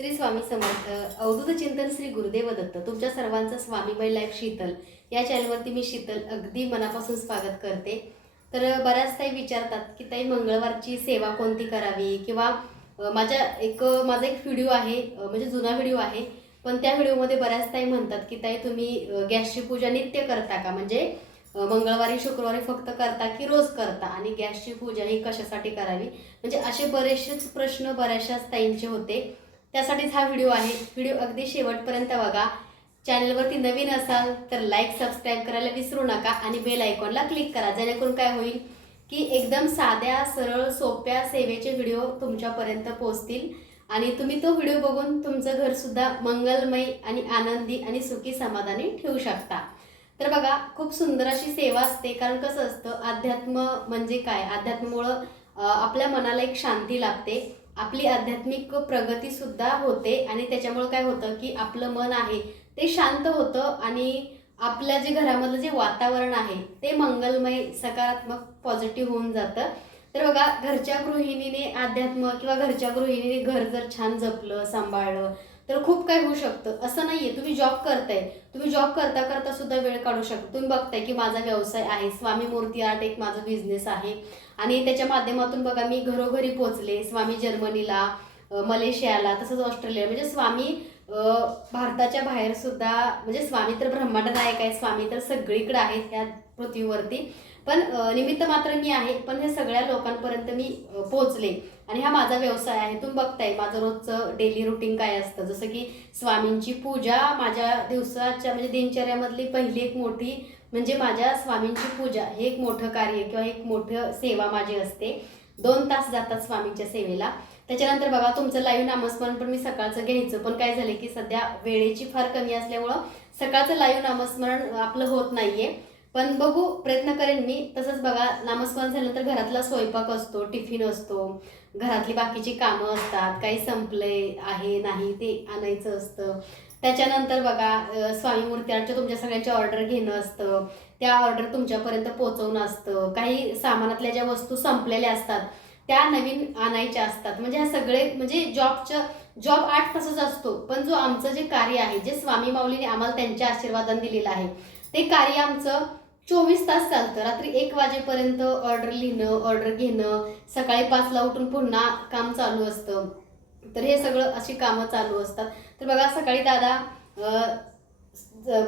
श्री स्वामी समर्थ अवधूत चिंतन श्री गुरुदेव दत्त तुमच्या सर्वांचं स्वामीबाई लाईफ शीतल. या चॅनलवरती मी शीतल अगदी मनापासून स्वागत करते. तर बऱ्याच ताई विचारतात की ताई मंगळवारची सेवा कोणती करावी? किंवा माझ्या एक माझा एक व्हिडिओ आहे म्हणजे जुना व्हिडिओ आहे. पण त्या व्हिडिओमध्ये बऱ्याच ताई म्हणतात की ताई तुम्ही गॅसची पूजा नित्य करता का? म्हणजे मंगळवारी शुक्रवारी फक्त करता की रोज करता? आणि गॅसची पूजा ही कशासाठी करावी? म्हणजे असे बरेचसेच प्रश्न बऱ्याचशाच ताईंचे होते. त्यासाठीच हा व्हिडिओ आहे. व्हिडिओ अगदी शेवटपर्यंत बघा. चॅनलवरती नवीन असाल तर लाईक सबस्क्राईब करायला विसरू नका आणि बेल आयकॉनला क्लिक करा. जेणेकरून काय होईल की एकदम साध्या सरळ सोप्या सेवेचे व्हिडिओ तुमच्यापर्यंत पोहोचतील. आणि तुम्ही तो व्हिडिओ बघून तुमचं घरसुद्धा मंगलमय आणि आनंदी आणि सुखी समाधानी ठेवू शकता. तर बघा खूप सुंदर अशी सेवा असते. कारण कसं असतं अध्यात्म म्हणजे काय? अध्यात्मामुळं आपल्या मनाला एक शांती लाभते. आपली आध्यात्मिक प्रगती सुद्धा होते आणि त्याच्यामुळं काय होतं की आपलं मन आहे ते शांत होतं आणि आपल्या जे घरामधलं जे वातावरण आहे ते मंगलमय सकारात्मक पॉझिटिव्ह होऊन जातं. तर बघा घरच्या गृहिणीने अध्यात्म किंवा घरच्या गृहिणीने घर जर छान जपलं सांभाळलं तर खूप काही होऊ शकतं. असं नाही आहे तुम्ही जॉब करताय. तुम्ही जॉब करता करता सुद्धा वेळ काढू शकता. तुम्ही बघताय की माझा व्यवसाय आहे. स्वामी मूर्ती आर्ट एक माझा बिझनेस आहे. आणि त्याच्या माध्यमातून बघा मी घरोघरी पोचले. स्वामी जर्मनीला मलेशियाला तसंच ऑस्ट्रेलिया. म्हणजे स्वामी भारताच्या बाहेर सुद्धा म्हणजे स्वामी तर ब्रह्मांड नायक आहे स्वामी तर सगळीकडे आहेत ह्या पृथ्वीवरती. पण निमित्त मात्र मी आहे पण हे सगळ्या लोकांपर्यंत मी पोचले पोहोचले. आणि हा माझा व्यवसाय आहे. तुम्ही बघताय माझं रोजचं डेली रुटीन काय असतं? जसं की स्वामींची पूजा माझ्या दिवसाच्या म्हणजे दिनचर्यामधली पहिली एक मोठी म्हणजे माझ्या स्वामींची पूजा. हे एक मोठं कार्य किंवा एक मोठं सेवा माझी असते. दोन तास जातात स्वामींच्या सेवेला. त्याच्यानंतर बघा तुमचं लाईव्ह नामस्मरण पण मी सकाळचं घ्यायचं. पण काय झालं की सध्या वेळेची फार कमी असल्यामुळं सकाळचं लाईव्ह नामस्मरण आपलं होत नाहीये. पण बघू प्रयत्न करेन मी. तसंच बघा नामस्मरण झाल्यानंतर घरातला स्वयंपाक असतो टिफिन असतो. घरातली बाकीची कामं असतात काही संपले आहे नाही ते आणायचं असतं. त्याच्यानंतर बघा स्वामी मूर्त्यांच्या तुमच्या सगळ्यांच्या ऑर्डर घेणं असतं. त्या ऑर्डर तुमच्यापर्यंत पोचवणं असतं. काही सामानातल्या ज्या वस्तू संपलेल्या असतात त्या नवीन आणायच्या असतात. म्हणजे ह्या सगळे म्हणजे जॉबच्या जॉब आठ तासच असतो. पण जो आमचं जे कार्य आहे जे स्वामी माऊलीने आम्हाला त्यांच्या आशीर्वादाने दिलेलं आहे ते कार्य आमचं चोवीस तास चालतं. रात्री एक वाजेपर्यंत ऑर्डर लिहिणं ऑर्डर घेणं सकाळी पाचला उठून पुन्हा काम चालू असतं. तर हे सगळं अशी कामं चालू असतात. तर बघा सकाळी दादा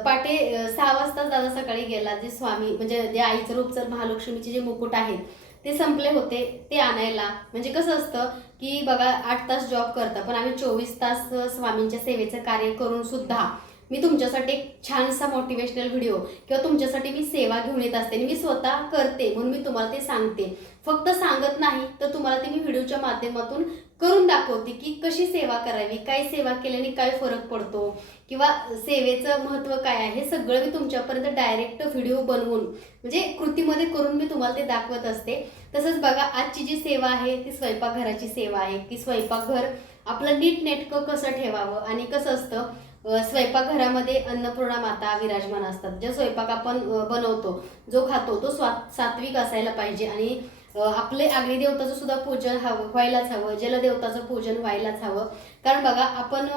पाटे सहा वाजता दादा सकाळी गेला. जे स्वामी म्हणजे जे आईचं रूपचर महालक्ष्मीचे जे मुकुट आहेत ते संपले होते ते आणायला. म्हणजे कसं असतं की बघा आठ तास जॉब करता पण आम्ही चोवीस तास स्वामींच्या सेवेचं कार्य करून सुद्धा मी तुमच्यासाठी एक छानसा मोटिवेशनल व्हिडिओ किंवा तुमच्यासाठी मी सेवा घेऊन येत असते. आणि मी स्वतः करते म्हणून मी तुम्हाला ते सांगते. फक्त सांगत नाही तर तुम्हाला ते मी व्हिडिओच्या माध्यमातून करून दाखवते की कशी सेवा करावी काय सेवा केल्याने काय फरक पडतो किंवा सेवेचं महत्त्व काय आहे हे सगळं मी तुमच्यापर्यंत डायरेक्ट व्हिडिओ बनवून म्हणजे कृतीमध्ये करून मी तुम्हाला ते दाखवत असते. तसंच बघा आजची जी सेवा आहे ती स्वयंपाकघराची सेवा आहे. की स्वयंपाकघर आपलं नीट नेटकं कसं ठेवावं आणि कसं असतं स्वयंपाकघरामध्ये अन्नपूर्णा माता विराजमान असतात. जे स्वयंपाक आपण बनवतो जो खातो तो स्वा सात्विक असायला पाहिजे आणि आपले अग्निदेवताचं सुद्धा पूजन हवं व्हायलाच हवं जलदेवताचं पूजन व्हायलाच हवं. कारण बघा आपण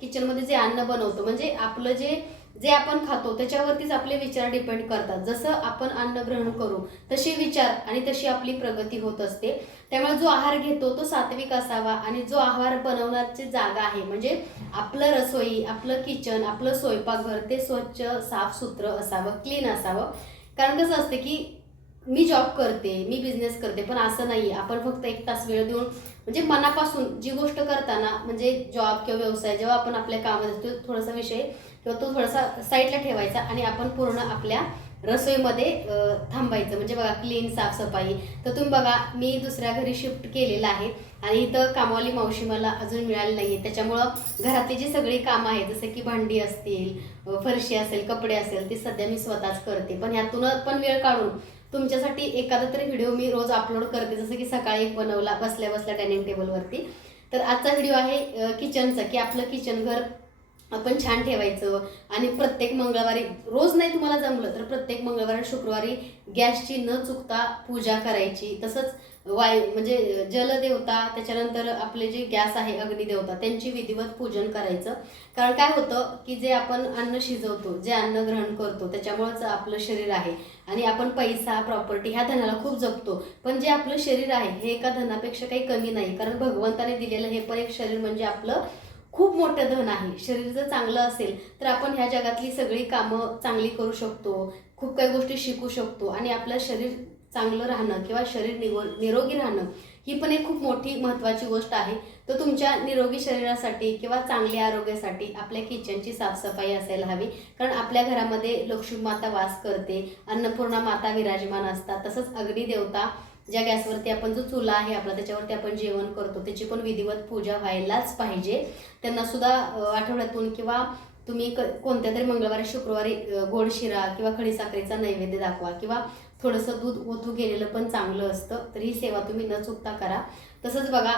किचनमध्ये जे अन्न बनवतो म्हणजे आपलं जे जे आपण खातो त्याच्यावरतीच आपले विचार डिपेंड करतात. जसं आपण अन्न ग्रहण करू तसे विचार आणि तशी आपली प्रगती होत असते. त्यामुळे जो आहार घेतो तो सात्विक असावा आणि जो आहार बनवण्याची जागा आहे म्हणजे आपलं रसोई आपलं किचन आपलं स्वयंपाकघर ते स्वच्छ साफसुथरं असावं क्लीन असावं. कारण कसं असतं की मी जॉब करते मी बिझनेस करते पण असं नाही आपण फक्त एक तास वेळ देऊन म्हणजे मनापासून जी गोष्ट करताना म्हणजे जॉब किंवा व्यवसाय जेव्हा आपण आपल्या कामात असतो थोडासा विषय किंवा तो थोडासा साईडला ठेवायचा आणि आपण पूर्ण आपल्या रसोईमध्ये थांबायचं. म्हणजे बघा क्लीन साफसफाई. तर तुम्ही बघा मी दुसऱ्या घरी शिफ्ट केलेलं आहे आणि इथं कामवाली मावशी मला अजून मिळाली नाही आहे त्याच्यामुळं घरातली जी सगळी कामं आहेत जसं की भांडी असतील फरशी असेल कपडे असेल ती सध्या मी स्वतःच करते. पण ह्यातून पण वेळ काढून तुमच्यासाठी एखादा तरी व्हिडिओ मी रोज अपलोड करते जसं की सकाळी एक बनवला बसल्या बसल्या डायनिंग टेबलवरती तर आजचा व्हिडिओ आहे किचनचा की आपलं किचन घर आपण छान ठेवायचं आणि प्रत्येक मंगळवारी रोज नाही तुम्हाला जमलं तर प्रत्येक मंगळवारी शुक्रवारी गॅसची न चुकता पूजा करायची. तसंच वायू म्हणजे जलदेवता त्याच्यानंतर आपले जे गॅस आहे अग्निदेवता त्यांची विधिवत पूजन करायचं. कारण काय होतं की जे आपण अन्न शिजवतो जे अन्न ग्रहण करतो त्याच्यामुळेच आपलं शरीर आहे. आणि आपण पैसा प्रॉपर्टी ह्या धनाला खूप जपतो. पण जे आपलं शरीर आहे हे एका धनापेक्षा काही कमी नाही. कारण भगवंताने दिलेलं हे पण एक शरीर म्हणजे आपलं खूप मोठं धन आहे. शरीर जर चांगलं असेल तर आपण ह्या जगातली सगळी कामं चांगली करू शकतो. खूप काही गोष्टी शिकू शकतो. आणि आपलं शरीर चांगलं राहणं किंवा शरीर निगो निरोगी राहणं ही पण एक खूप मोठी महत्त्वाची गोष्ट आहे. तर तुमच्या निरोगी शरीरासाठी किंवा चांगल्या आरोग्यासाठी आपल्या किचनची साफसफाई असायला हवी. कारण आपल्या घरामध्ये लक्ष्मी माता वास करते अन्नपूर्णा माता विराजमान असतात. तसंच अग्निदेवता ज्या गॅसवरती आपण जो चुला आहे आपला त्याच्यावरती आपण जेवण करतो. त्याची पण विधिवत पूजा व्हायलाच पाहिजे. त्यांना सुद्धा आठवड्यातून किंवा तुम्ही क कोणत्या तरी मंगळवारी शुक्रवारी गोड शिरा किंवा खडीसाखरेचा नैवेद्य दाखवा किंवा थोडंसं दूध ओतू गेलेलं पण चांगलं असतं. तर ही सेवा तुम्ही न चुकता करा. तसंच बघा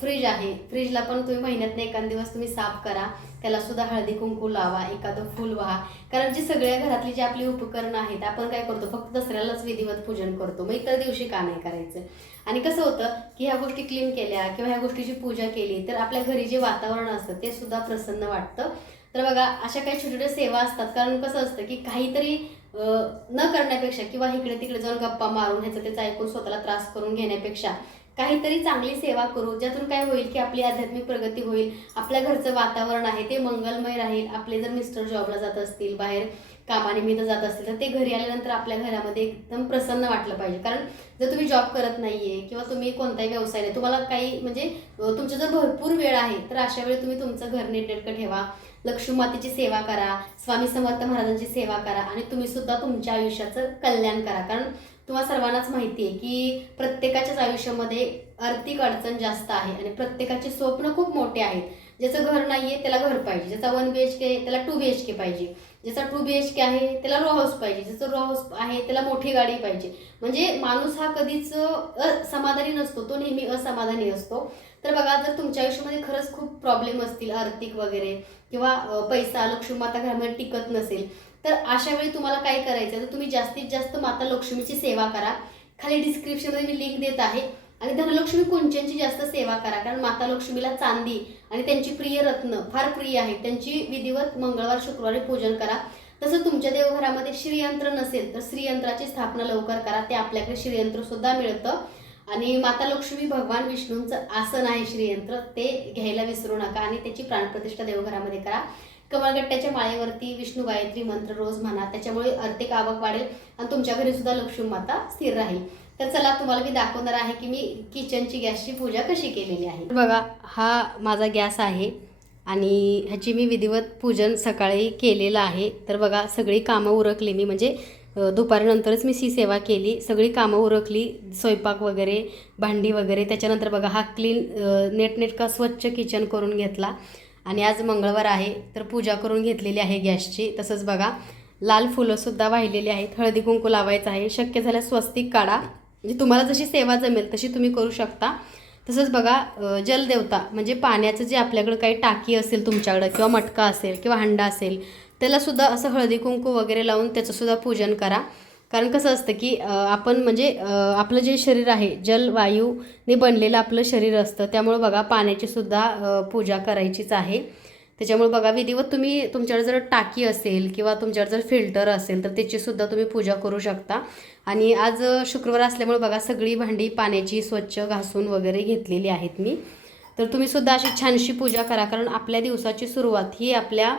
फ्रीज आहे. फ्रीजला पण तुम्ही महिन्यातनं एखाद दिवस तुम्ही साफ करा. त्याला सुद्धा हळदी कुंकू लावा एखादं फुल व्हा. कारण जी सगळ्या घरातली जी आपली उपकरणं आहेत आपण काय करतो फक्त दसऱ्यालाच विधिवत पूजन करतो. मग इतर दिवशी का नाही करायचं? आणि कसं होतं की ह्या गोष्टी क्लीन केल्या किंवा ह्या गोष्टीची पूजा केली तर आपल्या घरी जे वातावरण असतं ते सुद्धा प्रसन्न वाटतं. तर बघा अशा काही छोट्या छोट्या सेवा असतात. कारण कसं असतं की काहीतरी न करण्यापेक्षा किंवा इकडे तिकडे जाऊन गप्पा मारून ह्याचं त्याचं ऐकून स्वतःला त्रास करून घेण्यापेक्षा काहीतरी चांगली सेवा करू ज्यातून काय होईल की आपली आध्यात्मिक प्रगती होईल आपल्या घरचं वातावरण आहे ते मंगलमय राहील. आपले जर मिस्टर जॉबला जात असतील बाहेर कामानिमित्त जात असतील तर ते घरी आल्यानंतर आपल्या घरामध्ये एकदम प्रसन्न वाटलं पाहिजे. कारण जर तुम्ही जॉब करत नाहीये किंवा तुम्ही कोणताही व्यवसाय नाही तुम्हाला काही म्हणजे अं, तुमचा जर भरपूर वेळ आहे तर अशा वेळी तुम्ही तुमचं घर नीटनेटकं ठेवा. लक्ष्मी मातेची सेवा करा स्वामी समर्थ महाराजांची सेवा करा आणि तुम्ही सुद्धा तुमच्या आयुष्याचं कल्याण करा. कारण तुम्हाला सर्वांनाच माहिती आहे की प्रत्येकाच्याच आयुष्यामध्ये आर्थिक अडचण जास्त आहे आणि प्रत्येकाचे स्वप्न खूप मोठे आहेत. ज्याचं घर नाही आहे त्याला घर पाहिजे. ज्याचा वन बी एच के त्याला टू बी एच के पाहिजे. ज्याचा टू बी एच के आहे त्याला रो हाऊस पाहिजे. ज्याचं रो हाऊस आहे त्याला मोठी गाडी पाहिजे. म्हणजे माणूस हा कधीच असमाधानी नसतो. तो नेहमी असमाधानी असतो. तर बघा जर तुमच्या आयुष्यामध्ये खरंच खूप प्रॉब्लेम असतील आर्थिक वगैरे किंवा पैसा लक्ष्मी माता घरामध्ये टिकत नसेल तर अशा वेळी तुम्हाला काय करायचं तर तुम्ही जास्तीत जास्त माता लक्ष्मीची सेवा करा. खाली डिस्क्रिप्शनमध्ये मी लिंक देत आहे. आणि धनलक्ष्मी कुंचनची जास्त सेवा करा? कारण माता लक्ष्मीला चांदी आणि त्यांची प्रिय रत्न फार प्रिय आहेत. त्यांची विधिवत मंगळवार शुक्रवारी पूजन करा. तसं तुमच्या देवघरामध्ये श्रीयंत्र नसेल तर श्रीयंत्राची स्थापना लवकर करा. ते आपल्याकडे श्रीयंत्र सुद्धा मिळतं. आणि माता लक्ष्मी भगवान विष्णूंचं आसन आहे श्रीयंत्र ते घ्यायला विसरू नका आणि त्याची प्राणप्रतिष्ठा देवघरामध्ये करा. कमळगट्ट्याच्या माळेवरती विष्णू गायत्री मंत्र रोज म्हणा त्याच्यामुळे आर्थिक आवक वाढेल आणि तुमच्या घरी सुद्धा लक्ष्मी माता स्थिर राहील. तर चला तुम्हाला मी दाखवणार आहे की मी किचनची गॅसची पूजा कशी केलेली आहे. बघा हा माझा गॅस आहे आणि ह्याची मी विधिवत पूजन सकाळी केलेलं आहे. तर बघा सगळी कामं उरकली मी म्हणजे दुपारनंतरच मी सी सेवा केली. सगळी कामं उरकली. स्वयंपाक वगैरे भांडी वगैरे. त्याच्यानंतर बघा हा क्लीन नेटनेटका स्वच्छ किचन करून घेतला. आणि आज मंगळवार आहे तर पूजा करून घेतलेली आहे गॅसची. तसंच बघा लाल फुलंसुद्धा वाहिलेली आहेत. हळदी कुंकू लावायचं आहे. शक्य झाल्यास स्वस्तिक काढा. म्हणजे तुम्हाला जशी सेवा जमेल तशी तुम्ही करू शकता. तसंच बघा जलदेवता म्हणजे पाण्याचं जे आपल्याकडं काही टाकी असेल तुमच्याकडं किंवा मटका असेल किंवा हंडा असेल त्यालासुद्धा असं हळदी कुंकू वगैरे लावून त्याचंसुद्धा पूजन करा. कारण कसं असतं की आपण म्हणजे आपलं जे शरीर आहे जल वायूने बनलेलं आपलं शरीर असतं. त्यामुळं बघा पाण्याची सुद्धा पूजा करायचीच आहे. त्याच्यामुळे बघा विधिवत तुम्ही तुमच्याकडे जर टाकी असेल किंवा तुमच्याकडे जर फिल्टर असेल तर त्याचीसुद्धा तुम्ही पूजा करू शकता. आणि आज शुक्रवार असल्यामुळे बघा सगळी भांडी पाण्याची स्वच्छ घासून वगैरे घेतलेली आहेत मी. तर तुम्ही सुद्धा अशी छानशी पूजा करा. कारण आपल्या दिवसाची सुरुवात ही आपल्या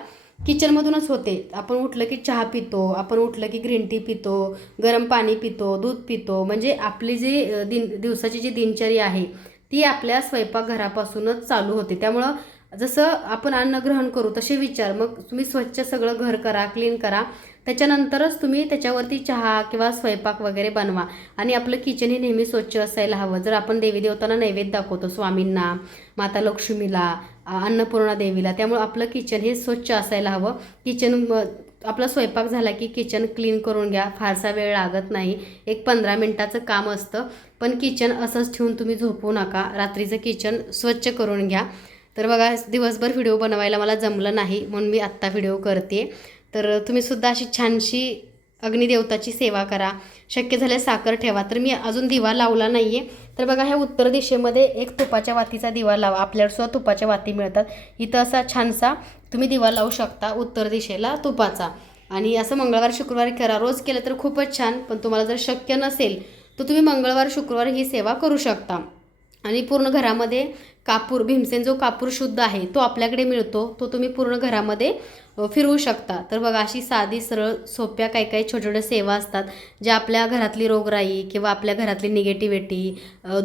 किचनमधूनच होते. आपण उठलं की चहा पितो आपण उठलं की ग्रीन टी पितो गरम पाणी पितो दूध पितो. म्हणजे आपली जी दिन दिवसाची जी दिनचर्या आहे ती आपल्या स्वयंपाकघरापासूनच चालू होते. त्यामुळं जसं आपण अन्न ग्रहण करू तसे विचार. मग तुम्ही स्वच्छ सगळं घर करा क्लीन करा. त्याच्यानंतरच तुम्ही त्याच्यावरती चहा किंवा स्वयंपाक वगैरे बनवा. आणि आपलं किचन हे नेहमी स्वच्छ असायला हवं. जर आपण देवी देवतांना नैवेद्य दाखवतो स्वामींना माता लक्ष्मीला अन्नपूर्णा देवीला. त्यामुळं आपलं किचन हे स्वच्छ असायला हवं. किचन आपला स्वयंपाक झाला की किचन क्लीन करून घ्या. फारसा वेळ लागत नाही. एक पंधरा मिनटाचं काम असतं. पण किचन असंच ठेवून तुम्ही झोपू नका. रात्रीचं किचन स्वच्छ करून घ्या. तर बघा दिवसभर व्हिडिओ बनवायला मला जमलं नाही म्हणून मी आत्ता व्हिडिओ करते. तर तुम्हीसुद्धा अशी छानशी अग्निदेवताची सेवा करा. शक्य झाल्यास साखर ठेवा. तर मी अजून दिवा लावला नाही आहे तर बघा ह्या उत्तर दिशेमध्ये एक तुपाच्या वातीचा दिवा लावा. आपल्याला सुद्धा तुपाच्या वाती मिळतात. इथं असा छानसा तुम्ही दिवा लावू शकता उत्तर दिशेला तुपाचा. आणि असं मंगळवार शुक्रवार करा. रोज केलं तर खूपच छान पण तुम्हाला जर शक्य नसेल तर तुम्ही मंगळवार शुक्रवार ही सेवा करू शकता. आणि पूर्ण घरामध्ये कापूर भीमसेन जो कापूर शुद्ध आहे तो आपल्याकडे मिळतो तो तुम्ही पूर्ण घरामध्ये फिरवू शकता. तर बघा अशी साधी सरळ सोप्या काही काही छोट्या छोट्या सेवा असतात ज्या आपल्या घरातली रोगराई किंवा आपल्या घरातली निगेटिव्हिटी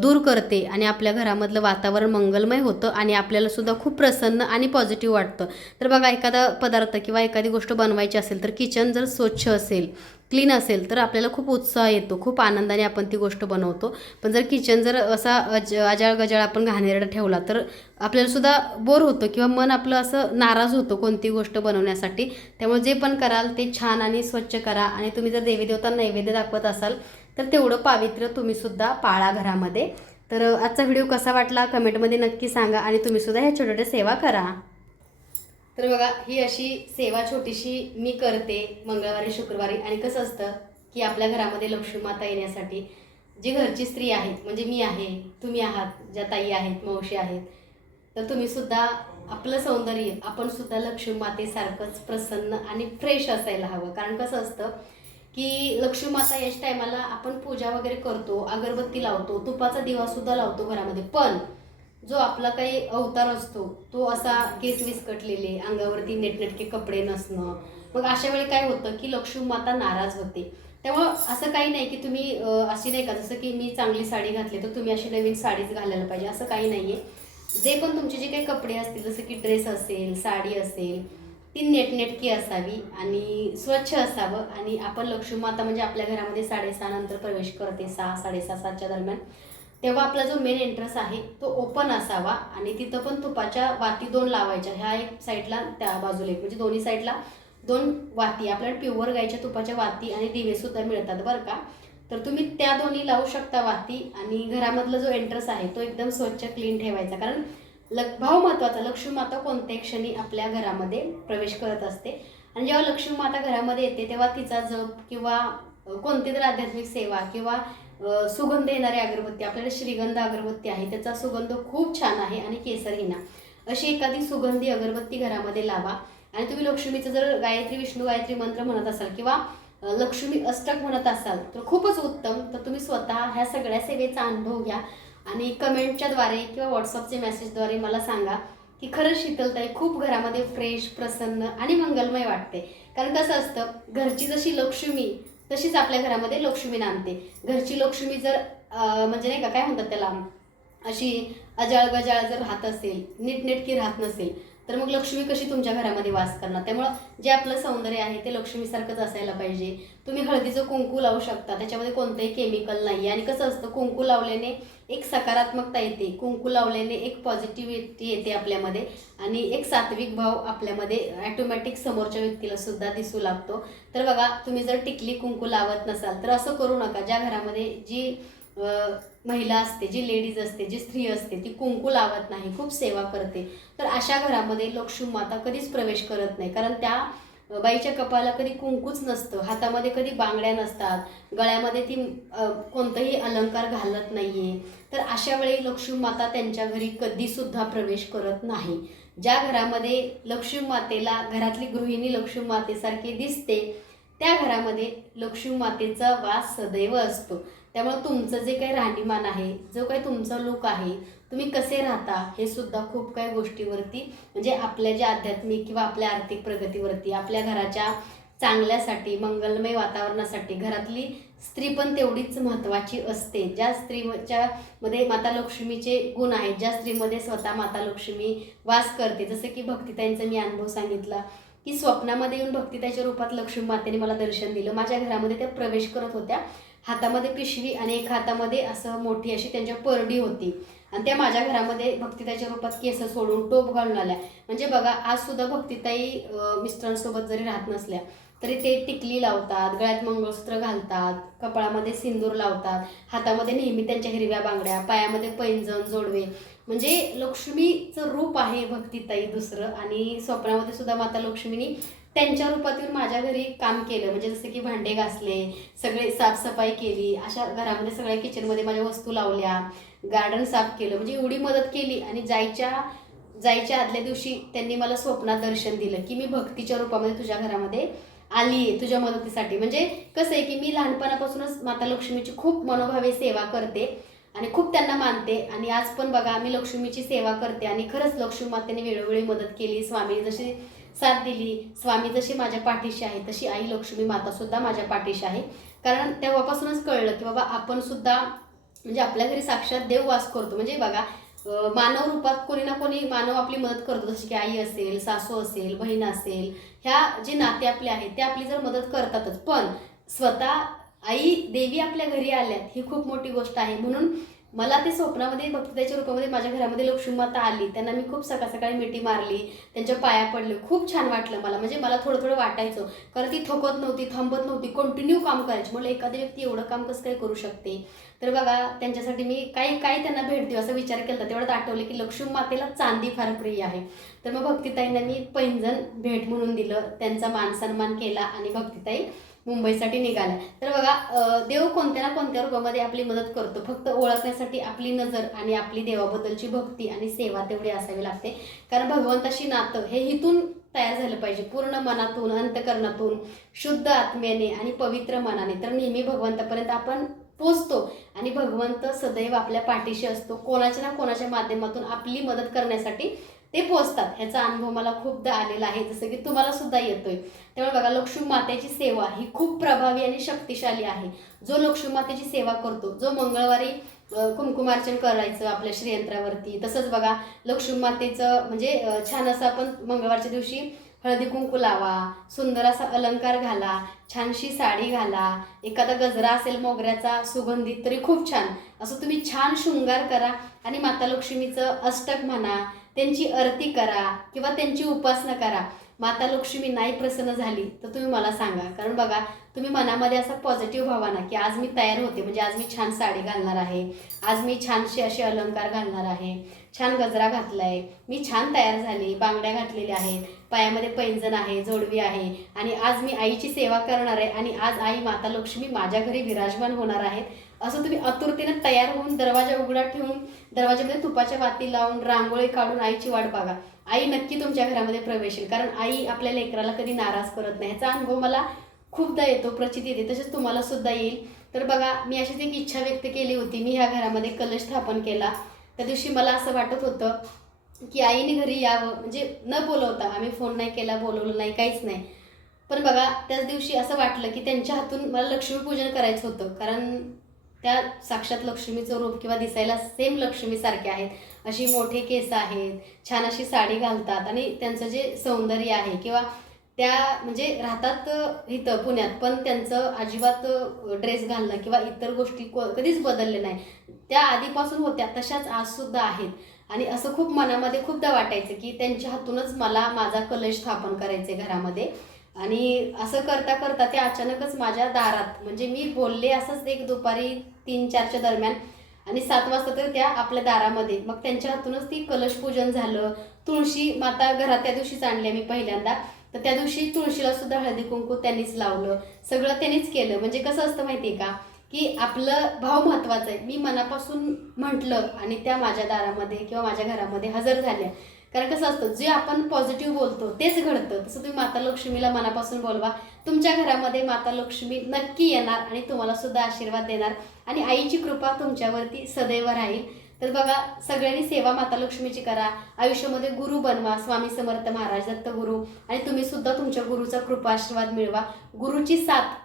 दूर करते आणि आपल्या घरामधलं वातावरण मंगलमय होतं आणि आपल्याला सुद्धा खूप प्रसन्न आणि पॉझिटिव्ह वाटतं. तर बघा एखादा पदार्थ किंवा एखादी गोष्ट बनवायची असेल तर किचन जर स्वच्छ असेल क्लीन असेल तर आपल्याला खूप उत्साह येतो खूप आनंदाने आपण ती गोष्ट बनवतो. पण जर किचन जर असा अज अजाळ गजाळ आपण घाणेरडा ठेवला तर आपल्याला सुद्धा बोर होतो किंवा मन आपलं असं नाराज होतं कोणती गोष्ट बनवण्यासाठी. त्यामुळे जे पण कराल ते छान आणि स्वच्छ करा आणि तुम्ही जर देवी नैवेद्य दाखवत असाल तर तेवढं पावित्र्य तुम्हीसुद्धा पाळा घरामध्ये. तर आजचा व्हिडिओ कसा वाटला कमेंटमध्ये नक्की सांगा आणि तुम्हीसुद्धा ह्या छोट्या छोट्या सेवा करा. तर बघा ही अशी सेवा छोटीशी मी करते मंगळवारी शुक्रवारी. आणि कसं असतं की आपल्या घरामध्ये लक्ष्मी माता येण्यासाठी जी घरची स्त्री आहेत म्हणजे मी आहे तुम्ही आहात ज्या ताई आहेत मावशी आहेत तर तुम्ही सुद्धा आपलं सौंदर्य आपण सुद्धा लक्ष्मी मातेसारखंच प्रसन्न आणि फ्रेश असायला हवं. कारण कसं असतं की लक्ष्मी माता याच टायमाला आपण पूजा वगैरे करतो अगरबत्ती लावतो तुपाचा दिवासुद्धा लावतो घरामध्ये. पण जो आपला काही अवतार असतो तो असा केस विस्कटलेले अंगावरती नेटनेटके कपडे नसणं मग अशा वेळी काय होतं की लक्ष्मी माता नाराज होते. तेव्हा असं काही नाही की तुम्ही अशी नाही का जसं की मी चांगली साडी घातली तर तुम्ही अशी नवीन साडीच घालायला पाहिजे असं काही नाही आहे जे पण तुमचे जे काही कपडे असतील जसं की ड्रेस असेल साडी असेल ती नेटनेटकी असावी आणि स्वच्छ असावं आणि आपण लक्ष्मी माता म्हणजे आपल्या घरामध्ये साडेसहा नंतर प्रवेश करते सहा साडेसहा सातच्या दरम्यान. तेव्हा आपला जो मेन एंट्रन्स आहे तो ओपन असावा आणि तिथं पण तुपाच्या वाती दोन लावायच्या ह्या एक साईडला त्या बाजूला एक म्हणजे दोन्ही साईडला दोन वाती आपल्याला प्युअर गाईच्या तुपाच्या वाती आणि दिवे सुद्धा मिळतात बरं का? तर तुम्ही त्या दोन्ही लावू शकता वाती आणि घरामधला जो एंट्रस आहे तो एकदम स्वच्छ क्लीन ठेवायचा. कारण लग भाव महत्त्वाचा. लक्ष्मी माता कोणत्याही क्षणी आपल्या घरामध्ये प्रवेश करत असते. आणि जेव्हा लक्ष्मी माता घरामध्ये येते तेव्हा तिचा जप किंवा कोणती तर आध्यात्मिक सेवा किंवा सुगंध येणारी अगरबत्ती आपल्याकडे श्रीगंध अगरबत्ती आहे त्याचा सुगंध खूप छान आहे आणि केसरहिना. अशी एखादी सुगंधी अगरबत्ती घरामध्ये लावा. आणि तुम्ही लक्ष्मीचं जर गायत्री विष्णू गायत्री मंत्र म्हणत असाल किंवा लक्ष्मी अष्टक म्हणत असाल तर खूपच उत्तम. तर तुम्ही स्वतः ह्या सगळ्या सेवेचा अनुभव घ्या आणि कमेंटच्याद्वारे किंवा व्हॉट्सअपचे मेसेजद्वारे मला सांगा की खरंच शीतलताई खूप घरामध्ये फ्रेश प्रसन्न आणि मंगलमय वाटते. कारण कसं असतं घरची जशी लक्ष्मी तशीच आपल्या घरामध्ये लक्ष्मी नांदते. घरची लक्ष्मी जर म्हणजे नाही का काय म्हणतात त्याला? अशी अजाळ गजाळ जर राहत असेल नीटनेटकी राहत नसेल तर मग लक्ष्मी कशी तुमच्या घरामध्ये वास करणार? त्यामुळं जे आपलं सौंदर्य आहे ते लक्ष्मीसारखंच असायला पाहिजे. तुम्ही हळदीचं कुंकू लावू शकता. त्याच्यामध्ये कोणतंही केमिकल नाही आणि कसं असतं कुंकू लावल्याने एक सकारात्मकता येते. कुंकू लावल्याने एक पॉझिटिव्हिटी येते आपल्यामध्ये. आणि एक सात्विक भाव आपल्यामध्ये ॲटोमॅटिक समोरच्या व्यक्तीला सुद्धा दिसू लागतो. तर बघा तुम्ही जर टिकली कुंकू लावत नसाल तर असं करू नका. ज्या घरामध्ये जी महिला असते जी लेडीज असते जी स्त्री असते ती कुंकू लावत नाही खूप सेवा करते. तर अशा घरामध्ये लक्ष्मी माता कधीच प्रवेश करत नाही. कारण त्या बाईच्या कपाला कधी कुंकूच नसतं. हातामध्ये कधी बांगड्या नसतात. गळ्यामध्ये ती कोणताही कोणतंही अलंकार घालत नाही आहे तर अशा वेळी लक्ष्मी माता त्यांच्या घरी कधीसुद्धा प्रवेश करत नाही. ज्या घरामध्ये लक्ष्मी मातेला घरातली गृहिणी लक्ष्मी मातेसारखी दिसते त्या घरामध्ये लक्ष्मी मातेचा वास सदैव असतो. त्यामुळे तुमचं जे काही राहणीमान आहे जो काही तुमचा लुक आहे तुम्ही कसे राहता हे सुद्धा खूप काही गोष्टीवरती म्हणजे आपल्या ज्या आध्यात्मिक किंवा आपल्या आर्थिक प्रगतीवरती आपल्या घराच्या चांगल्यासाठी मंगलमय वातावरणासाठी घरातली स्त्री पण तेवढीच महत्त्वाची असते. ज्या स्त्रीच्या मध्ये माता लक्ष्मीचे गुण आहेत ज्या स्त्रीमध्ये स्वतः माता लक्ष्मी वास करते. जसं की भक्तिताईंचा मी अनुभव सांगितला की स्वप्नामध्ये येऊन भक्तिताईच्या रूपात लक्ष्मी मातेने मला दर्शन दिलं. माझ्या घरामध्ये त्या प्रवेश करत होत्या. हातामध्ये पिशवी आणि एक हातामध्ये असं मोठी अशी त्यांच्या परडी होती. आणि त्या माझ्या घरामध्ये भक्तिताईच्या रूपात केस सोडून टोप घालून आल्या. म्हणजे बघा आज सुद्धा भक्तिताई मिस्टरांसोबत जरी राहत नसल्या तरी ते टिकली लावतात गळ्यात मंगळसूत्र घालतात कपाळामध्ये सिंदूर लावतात हातामध्ये नेहमी त्यांच्या हिरव्या बांगड्या पायामध्ये पैंजण जोडवे म्हणजे लक्ष्मीचं रूप आहे भक्तीताई दुसरं आणि स्वप्नामध्ये सुद्धा माता लक्ष्मीनी त्यांच्या रूपात येऊन माझ्या घरी काम केलं. म्हणजे जसं की भांडे घासले सगळे साफसफाई केली अशा घरामध्ये सगळ्या किचनमध्ये माझ्या वस्तू लावल्या गार्डन साफ केलं. म्हणजे एवढी मदत केली आणि जायच्या जायच्या आदल्या दिवशी त्यांनी मला स्वप्नात दर्शन दिलं की मी भक्तीच्या रूपामध्ये तुझ्या घरामध्ये आली आहे तुझ्या मदतीसाठी. म्हणजे कसं आहे की मी लहानपणापासूनच माता लक्ष्मीची खूप मनोभावे सेवा करते. आणि खूप त्यांना मानते. आणि आज पण बघा मी लक्ष्मीची सेवा करते आणि खरंच लक्ष्मी मातेने वेळोवेळी मदत केली. स्वामी जशी साथ दिली स्वामी जशी माझ्या पाठीशी आहे तशी आई लक्ष्मी माता सुद्धा माझ्या पाठीशी आहे. कारण तेव्हापासूनच कळलं की बाबा आपण सुद्धा म्हणजे आपल्या घरी साक्षात देव वास करतो. म्हणजे बघा मानव रूपात कोणी ना कोणी मानव आपली मदत करतो. जशी की आई असेल सासू असेल बहीण असेल ह्या जे नाते आपले आहेत ते आपली जर मदत करतातच. पण स्वतः आई देवी आपल्या घरी आल्यात. ही खूप मोठी गोष्ट आहे. म्हणून मला ते स्वप्नामध्ये भक्तिताईच्या रूपामध्ये माझ्या घरामध्ये लक्ष्मी माता आली. त्यांना मी खूप सकाळ सकाळी मिठी मारली. त्यांच्या पाया पडले. खूप छान वाटलं मला. म्हणजे मला थोडं थोडं वाटायचं. कारण ती थकत नव्हती थांबत नव्हती. कंटिन्यू काम करायची. म्हणलं एखादी व्यक्ती एवढं काम कसं काय करू शकते? तर बघा त्यांच्यासाठी मी काही काही त्यांना भेट देऊ असा विचार केला. तेवढ्यात आठवलं की लक्ष्मी मातेला चांदी फार प्रिय आहे. तर मग भक्तिताईंना मी पैंजण भेट म्हणून दिलं. त्यांचा मान सन्मान केला आणि भक्तिताई मुंबईसाठी निघाला. तर बघा देव कोणत्या ना कोणत्या रूपामध्ये आपली मदत करतो. फक्त ओळखण्यासाठी आपली नजर आणि आपली देवाबद्दलची भक्ती आणि सेवा तेवढी असावी लागते. कारण भगवंताशी नातं हे हिथून तयार झालं पाहिजे. पूर्ण मनातून अंतकरणातून शुद्ध आत्म्याने आणि पवित्र मनाने. तर नेहमी भगवंतापर्यंत आपण पोचतो आणि भगवंत सदैव आपल्या पाठीशी असतो. कोणाच्या ना कोणाच्या माध्यमातून आपली मदत करण्यासाठी ते पोचतात. ह्याचा अनुभव मला खूपदा आलेला आहे. जसं की तुम्हाला सुद्धा येतोय. त्यामुळे बघा लक्ष्मी मातेची सेवा ही खूप प्रभावी आणि शक्तिशाली आहे. जो लक्ष्मी मातेची सेवा करतो जो मंगळवारी कुमकुमार्चन कुंकुमार्चन करायचं आपल्या श्रीयंत्रावरती तसंच बघा लक्ष्मी मातेचं म्हणजे छान असं आपण मंगळवारच्या दिवशी हळदी कुंकू लावा सुंदर असा अलंकार घाला छानशी साडी घाला एखादा गजरा असेल मोगऱ्याचा सुगंधित तरी खूप छान. असं तुम्ही छान शृंगार करा आणि माता लक्ष्मीचं अष्टक म्हणा त्यांची आरती करा किंवा त्यांची उपासना करा. माता लक्ष्मी नाही प्रसन्न झाली तर तुम्ही मला सांगा. कारण बघा तुम्ही मनामध्ये असा पॉझिटिव्ह भावा ना की आज मी तयार होते म्हणजे आज मी छान साडी घालणार आहे. आज मी छानसे असे अलंकार घालणार आहे. छान गजरा घातलाय. मी छान तयार झाली बांगड्या घातलेल्या आहेत पायामध्ये पैंजण आहे जोडवी आहे. आणि आज मी आईची सेवा करणार आहे आणि आज आई माता लक्ष्मी माझ्या घरी विराजमान होणार आहेत. असं तुम्ही आतुरतेने तयार होऊन दरवाजा उघडा ठेवून दरवाजामध्ये तुपाच्या वाती लावून रांगोळी काढून आईची वाट बघा. आई नक्की तुमच्या घरामध्ये प्रवेश येईल कारण आई आपल्या लेकराला कधी नाराज करत नाही. ह्याचा अनुभव मला खूपदा येतो प्रचित येते तसेच तुम्हाला सुद्धा येईल. तर बघा मी अशीच एक इच्छा व्यक्त केली होती. मी ह्या घरामध्ये कलश स्थापन केला. त्या दिवशी मला असं वाटत होतं की आईने घरी यावं. म्हणजे न बोलवता आम्ही फोन नाही केला बोलवलं नाही काहीच नाही. पण बघा त्याच दिवशी असं वाटलं की त्यांच्या हातून मला लक्ष्मीपूजन करायचं होतं. कारण त्या साक्षात लक्ष्मीचं रूप किंवा दिसायला सेम लक्ष्मीसारखे आहेत. अशी मोठे केस आहेत छान अशी साडी घालतात आणि त्यांचं जे सौंदर्य आहे किंवा त्या म्हणजे राहतात इथं पुण्यात पण त्यांचं अजिबात ड्रेस घालणं किंवा इतर गोष्टी को- कधीच बदलले नाही. त्या आधीपासून होत्या तशाच आजसुद्धा आहेत. आणि असं खूप मनामध्ये खूपदा वाटायचं की त्यांच्या हातूनच मला माझा कलश स्थापन करायचे घरामध्ये. आणि असं करता करता ते अचानकच माझ्या दारात म्हणजे मी बोलले असंच एक दुपारी तीन चारच्या दरम्यान. आणि सात वाजता तर त्या आपल्या दारामध्ये. मग त्यांच्या हातूनच ती कलशपूजन झालं. तुळशी माता घरात त्या दिवशीच आणली मी पहिल्यांदा. तर त्या दिवशी तुळशीला सुद्धा हळदी कुंकू त्यांनीच लावलं. सगळं त्यांनीच केलं. म्हणजे कसं असतं माहिती आहे का? की आपलं भाव महत्त्वाचा आहे. मी मनापासून म्हटलं आणि त्या माझ्या दारामध्ये किंवा माझ्या घरामध्ये हजर झाल्या. कारण कसं असतं जे आपण पॉझिटिव्ह बोलतो तेच घडतं. तसं तुम्ही माता लक्ष्मीला मनापासून बोलवा. तुमच्या घरामध्ये माता लक्ष्मी नक्की येणार आणि तुम्हाला सुद्धा आशीर्वाद देणार आणि आईची कृपा तुमच्यावरती सदैव राहील. तर बघा सगळ्यांनी सेवा माता लक्ष्मीची करा. आयुष्यामध्ये गुरु बनवा. स्वामी समर्थ महाराज दत्त गुरु आणि तुम्ही सुद्धा तुमच्या गुरुचा कृपा आशीर्वाद मिळवा. गुरुची साथ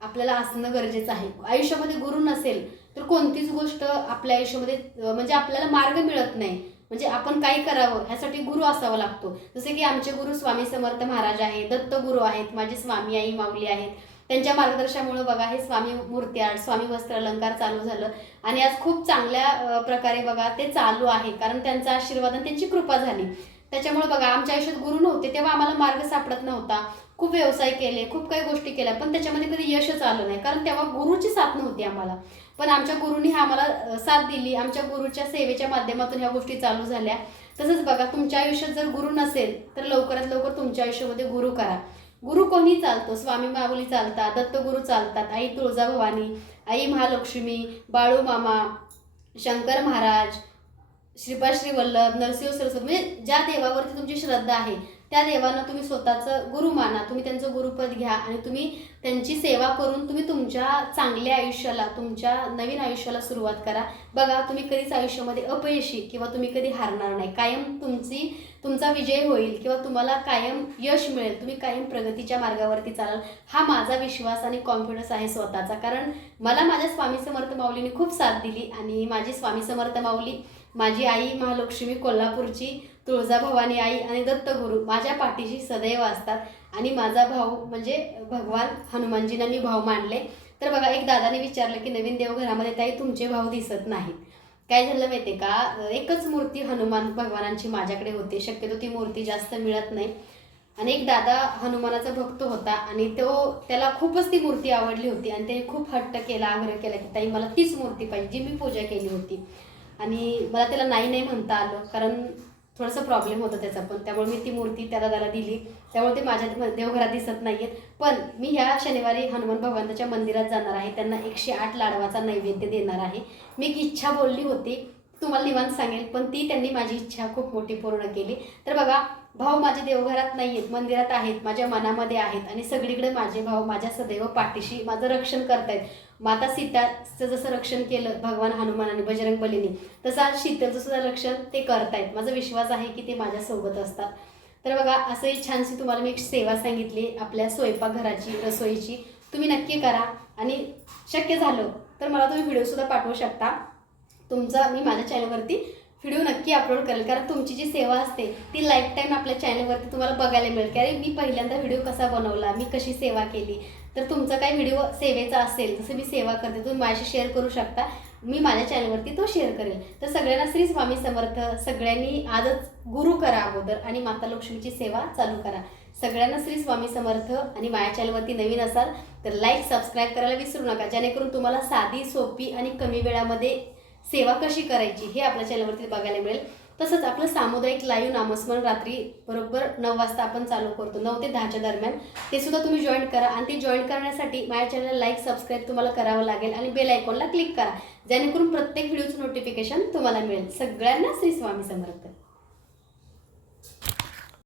आपल्याला असणं गरजेचं आहे. आयुष्यामध्ये गुरु नसेल तर कोणतीच गोष्ट आपल्या आयुष्यामध्ये म्हणजे आपल्याला मार्ग मिळत नाही. म्हणजे आपण काय करावं ह्यासाठी गुरु असावा लागतो. जसे की आमचे गुरु स्वामी समर्थ महाराज आहे दत्त गुरु आहेत माझे स्वामी आई माऊली आहेत. त्यांच्या मार्गदर्शनामुळे बघा हे स्वामी मूर्ती आर्ट स्वामी वस्त्र अलंकार चालू झालं. आणि आज खूप चांगल्या प्रकारे बघा ते चालू आहे. कारण त्यांचा आशीर्वाद आणि त्यांची कृपा झाली. त्याच्यामुळे बघा आमच्या आयुष्यात गुरु नव्हते तेव्हा आम्हाला मार्ग सापडत नव्हता. खूप व्यवसाय केले खूप काही गोष्टी केल्या पण त्याच्यामध्ये कधी यशच आलं नाही. कारण तेव्हा गुरुची साथ नव्हती आम्हाला. पण आमच्या गुरुनी आम्हाला साथ दिली. आमच्या गुरुच्या सेवेच्या माध्यमातून ह्या गोष्टी चालू झाल्या. तसंच बघा तुमच्या आयुष्यात जर गुरु नसेल तर लवकरात लवकर तुमच्या आयुष्यामध्ये गुरु करा. गुरु कोणी चालतो? स्वामी माऊली चालतात दत्तगुरू चालतात आई तुळजाभवानी आई महालक्ष्मी बाळू मामा शंकर महाराज श्रीपाद श्रीवल्लभ नरसिंह सरस्वती म्हणजे ज्या देवावरती तुमची श्रद्धा आहे त्या देवांना तुम्ही स्वतःचं गुरु माना. तुम्ही त्यांचं गुरुपद घ्या आणि तुम्ही त्यांची सेवा करून तुम्ही तुमच्या चांगल्या आयुष्याला तुमच्या नवीन आयुष्याला सुरुवात करा. बघा तुम्ही कधीच आयुष्यामध्ये अपयशी किंवा तुम्ही कधी हारणार नाही. कायम तुमची तुमचा विजय होईल किंवा तुम्हाला कायम यश मिळेल. तुम्ही कायम प्रगतीच्या मार्गावरती चालाल. हा माझा विश्वास आणि कॉन्फिडन्स आहे स्वतःचा. कारण मला माझ्या स्वामी समर्थ माऊलीने खूप साथ दिली आणि माझी स्वामी समर्थ माऊली माझी आई महालक्ष्मी कोल्हापूरची तुळजाभवानी आई आणि दत्तगुरू माझ्या पाठीशी सदैव असतात. आणि माझा भाऊ म्हणजे भगवान हनुमानजींना मी भाऊ मानले. तर बघा एक दादाने विचारलं की नवीन देवघरामध्ये ताई तुमचे भाऊ दिसत नाहीत. काय झालं माहिती का? एकच मूर्ती हनुमान भगवानांची माझ्याकडे होती. शक्यतो ती मूर्ती जास्त मिळत नाही. आणि एक दादा हनुमानाचा भक्त होता आणि तो त्याला खूपच ती मूर्ती आवडली होती आणि त्याने खूप हट्ट केला आग्रह केला की ताई मला तीच मूर्ती पाहिजे जी मी पूजा केली होती. आणि मला त्याला नाही नाही म्हणता आलं. कारण थोडंसं प्रॉब्लेम होता त्याचा पण. त्यामुळे मी ती मूर्ती त्या दादाला दिली. त्यामुळे ते माझ्या देवघरात दिसत नाही आहेत पण मी ह्या शनिवारी हनुमान भगवंताच्या मंदिरात जाणार आहे. त्यांना एकशे आठ लाडवाचा नैवेद्य देणार आहे. मी एक इच्छा बोलली होती. तुम्हाला निवांत सांगेल पण ती त्यांनी माझी इच्छा खूप मोठी पूर्ण केली. तर बघा भाऊ माझे देवघरात नाही आहेत मंदिरात आहेत माझ्या मनामध्ये आहेत आणि सगळीकडे माझे भाऊ माझ्या सदैव पाठीशी माझं रक्षण करतायत. माता सीताचं जसं रक्षण केलं भगवान हनुमान आणि बजरंग बलीने तसं आज शीतलचं सुद्धा रक्षण ते करतायत. माझा विश्वास आहे की ते माझ्यासोबत असतात. तर बघा असंही छानशी तुम्हाला मी एक सेवा सांगितली आपल्या स्वयंपाकघराची रसोईची. तुम्ही नक्की करा आणि शक्य झालं तर मला तुम्ही व्हिडिओसुद्धा पाठवू शकता. तुमचा मी माझ्या चॅनलवरती व्हिडिओ नक्की अपलोड करेल कारण तुमची जी सेवा असते ती लाईफ टाईम आपल्या चॅनलवरती तुम्हाला बघायला मिळेल. की अरे मी पहिल्यांदा व्हिडिओ कसा बनवला मी कशी सेवा केली तर तुमचा काही व्हिडिओ सेवेचा असेल जसं मी सेवा करते तुम्ही माझ्याशी शेअर करू शकता. मी माझ्या चॅनलवरती तो शेअर करेल. तर सगळ्यांना श्री स्वामी समर्थ सगळ्यांनी आजच गुरु करा अगोदर आणि माता लक्ष्मीची सेवा चालू करा. सगळ्यांना श्री स्वामी समर्थ आणि माझ्या चॅनलवरती नवीन असाल तर लाईक सबस्क्राईब करायला विसरू नका. जेणेकरून तुम्हाला साधी सोपी आणि कमी वेळामध्ये सेवा कशी करायची हे आपल्या चॅनलवरती बघायला मिळेल. तसंच आपलं सामुदायिक लाईव्ह नामस्मरण रात्री बरोबर नऊ वाजता आपण चालू करतो. नऊ ते दहाच्या दरम्यान. ते सुद्धा तुम्ही जॉईन करा आणि ते जॉईन करण्यासाठी माझ्या चॅनलला लाईक सबस्क्राईब तुम्हाला करावं लागेल आणि बेल आयकॉनला क्लिक करा. जेणेकरून प्रत्येक व्हिडिओचं नोटिफिकेशन तुम्हाला मिळेल. सगळ्यांना श्री स्वामी समर्थ.